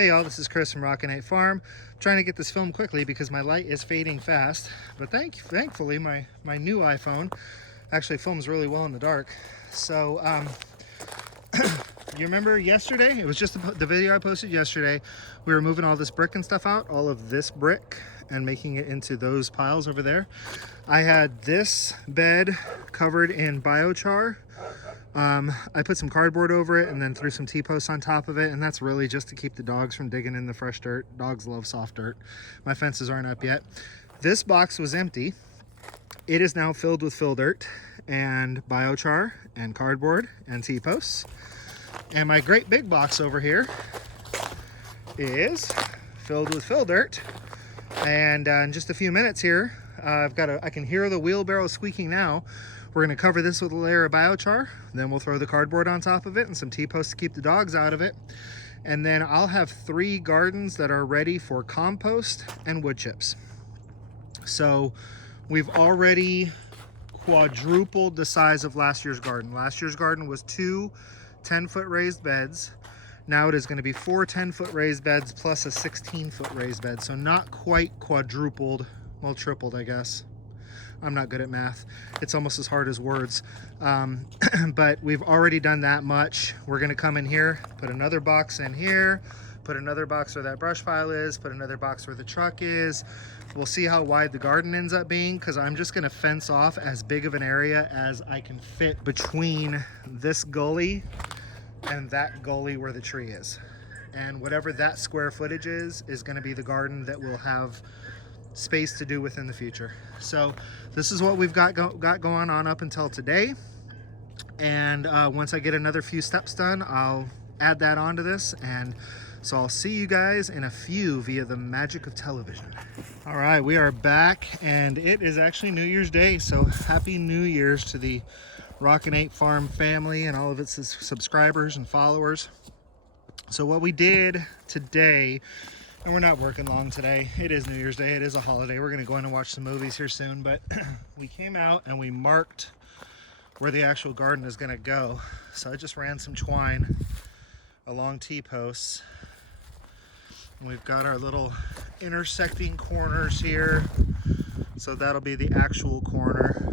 Hey y'all, this is Chris from Rockin Farm. Trying to get this filmed quickly because my light is fading fast, but thankfully my new iPhone actually films really well in the dark. So you remember yesterday? It was just the video I posted yesterday. We were moving all this brick and stuff out, all of this brick, and making it into those piles over there. I had this bed covered in biochar. I put some cardboard over it and then threw some T-posts on top of it, and that's really just to keep the dogs from digging in the fresh dirt. Dogs love soft dirt. My fences aren't up yet. This box was empty. It is now filled with fill dirt and biochar and cardboard and T-posts. And my great big box over here is filled with fill dirt. And in just a few minutes here, I can hear the wheelbarrow squeaking now. We're going to cover this with a layer of biochar. Then we'll throw the cardboard on top of it and some T-posts to keep the dogs out of it. And then I'll have 3 gardens that are ready for compost and wood chips. So we've already quadrupled the size of last year's garden. Last year's garden was 2 10-foot raised beds. Now it is going to be 4 10-foot raised beds plus a 16-foot raised bed. So not quite quadrupled, well, tripled, I guess. I'm not good at math. It's almost as hard as words. But we've already done that much. We're gonna come in here, put another box in here, put another box where that brush pile is, put another box where the truck is. We'll see how wide the garden ends up being, because I'm just gonna fence off as big of an area as I can fit between this gully and that gully where the tree is. And whatever that square footage is gonna be the garden that will have space to do within the future. So this is what we've got going on up until today. And once I get another few steps done, I'll add that onto this. And so I'll see you guys in a few via the magic of television. All right, we are back, and it is actually New Year's Day. So happy New Year's to the Rockin Farm family and all of its subscribers and followers. So what we did today, and we're not working long today. It is New Year's Day. It is a holiday. We're going to go in and watch some movies here soon. But we came out and we marked where the actual garden is going to go. So I just ran some twine along T-posts. And we've got our little intersecting corners here. So that'll be the actual corner.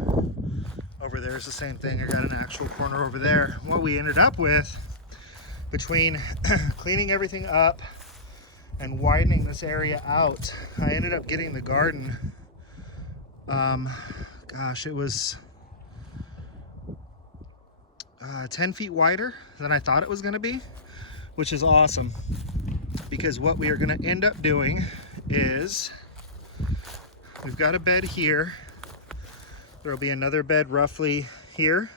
Over there is the same thing. I got an actual corner over there. What we ended up with, between cleaning everything up and widening this area out, I ended up getting the garden, it was 10 feet wider than I thought it was going to be, which is awesome, because what we are going to end up doing is we've got a bed here. There will be another bed roughly here,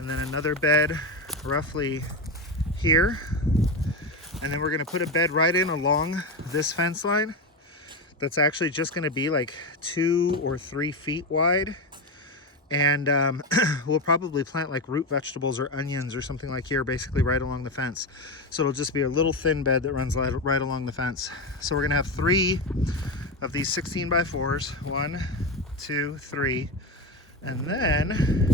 and then another bed roughly here. And then we're gonna put a bed right in along this fence line that's actually just gonna be like 2 or 3 feet wide. And we'll probably plant like root vegetables or onions or something like here, basically right along the fence. So it'll just be a little thin bed that runs right along the fence. So we're gonna have 3 of these 16 by 4s, 1, 2, 3. And then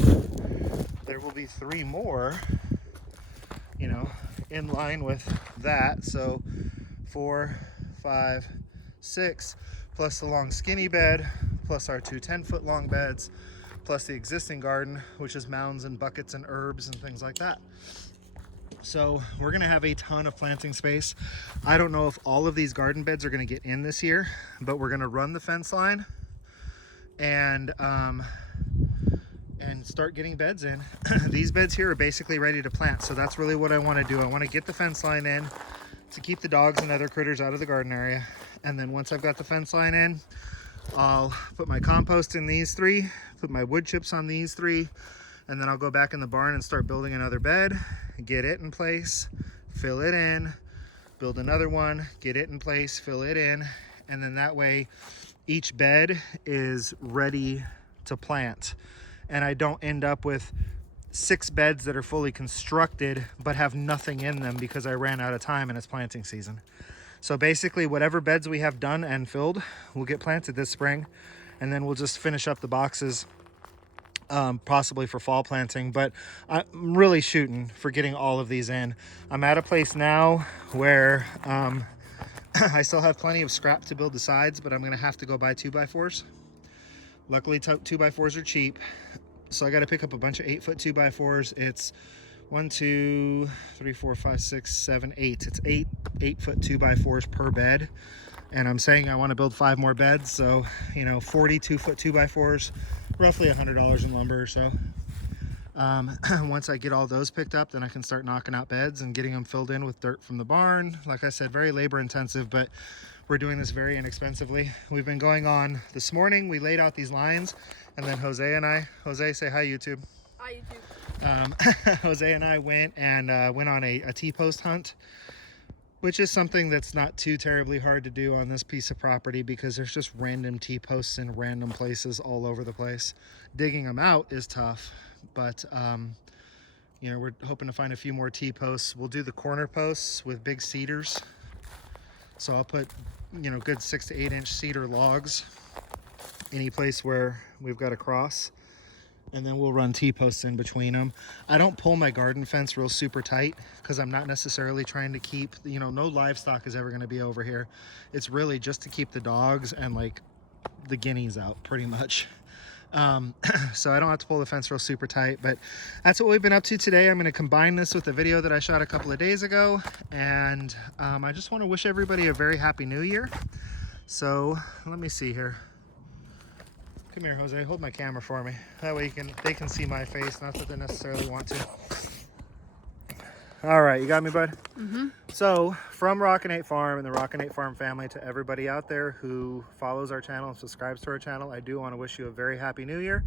there will be 3 more, you know, in line with that. So 4, 5, 6, plus the long skinny bed, plus our 2 10-foot long beds, plus the existing garden, which is mounds and buckets and herbs and things like that. So we're gonna have a ton of planting space. I don't know if all of these garden beds are gonna get in this year, but we're gonna run the fence line and start getting beds in. These beds here are basically ready to plant, so that's really what I want to do. I want to get the fence line in to keep the dogs and other critters out of the garden area. And then once I've got the fence line in, I'll put my compost in these 3, put my wood chips on these 3, and then I'll go back in the barn and start building another bed, get it in place, fill it in, build another one, get it in place, fill it in, and then that way each bed is ready to plant. And I don't end up with 6 beds that are fully constructed but have nothing in them because I ran out of time and it's planting season. So basically whatever beds we have done and filled will get planted this spring, and then we'll just finish up the boxes possibly for fall planting, but I'm really shooting for getting all of these in. I'm at a place now where I still have plenty of scrap to build the sides, but I'm gonna have to go buy 2x4s. Luckily 2x4s are cheap, so I got to pick up a bunch of 8-foot 2x4s. It's 1, 2, 3, 4, 5, 6, 7, 8. It's 8-foot 2x4s per bed, and I'm saying I want to build 5 more beds, so 42-foot 2x4s, roughly $100 in lumber or so. Once I get all those picked up, then I can start knocking out beds and getting them filled in with dirt from the barn. Like I said, very labor intensive, but we're doing this very inexpensively. We've been going on this morning. We laid out these lines, and then Jose, say hi YouTube. Hi YouTube. Jose and I went on a T-post hunt, which is something that's not too terribly hard to do on this piece of property because there's just random T-posts in random places all over the place. Digging them out is tough, but we're hoping to find a few more T-posts. We'll do the corner posts with big cedars. So I'll put, good 6 to 8 inch cedar logs any place where we've got a cross, and then we'll run T-posts in between them. I don't pull my garden fence real super tight because I'm not necessarily trying to keep, no livestock is ever going to be over here. It's really just to keep the dogs and like the guineas out pretty much. So I don't have to pull the fence real super tight, but that's what we've been up to today. I'm going to combine this with the video that I shot a couple of days ago, and I just want to wish everybody a very happy new year. So let me see here. Come here, Jose, hold my camera for me. That way they can see my face, not that they necessarily want to. All right, you got me, bud? Mm-hmm. So, from Rockin 8 Farm and the Rockin 8 Farm family to everybody out there who follows our channel and subscribes to our channel, I do want to wish you a very happy new year.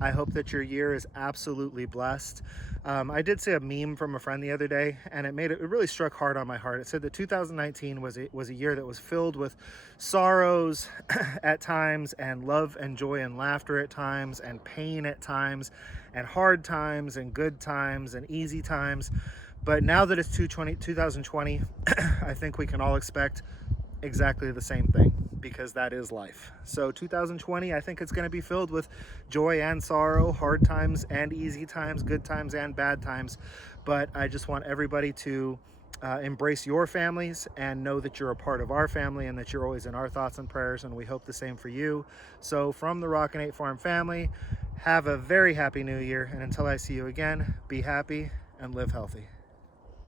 I hope that your year is absolutely blessed. I did see a meme from a friend the other day, and it really struck hard on my heart. It said that 2019 was a year that was filled with sorrows at times, and love and joy and laughter at times, and pain at times, and hard times, and good times, and easy times. But now that it's 2020, I think we can all expect exactly the same thing, because that is life. So 2020, I think it's going to be filled with joy and sorrow, hard times and easy times, good times and bad times. But I just want everybody to embrace your families and know that you're a part of our family and that you're always in our thoughts and prayers, and we hope the same for you. So from the Rockin 8 Farm family, have a very happy new year, and until I see you again, be happy and live healthy.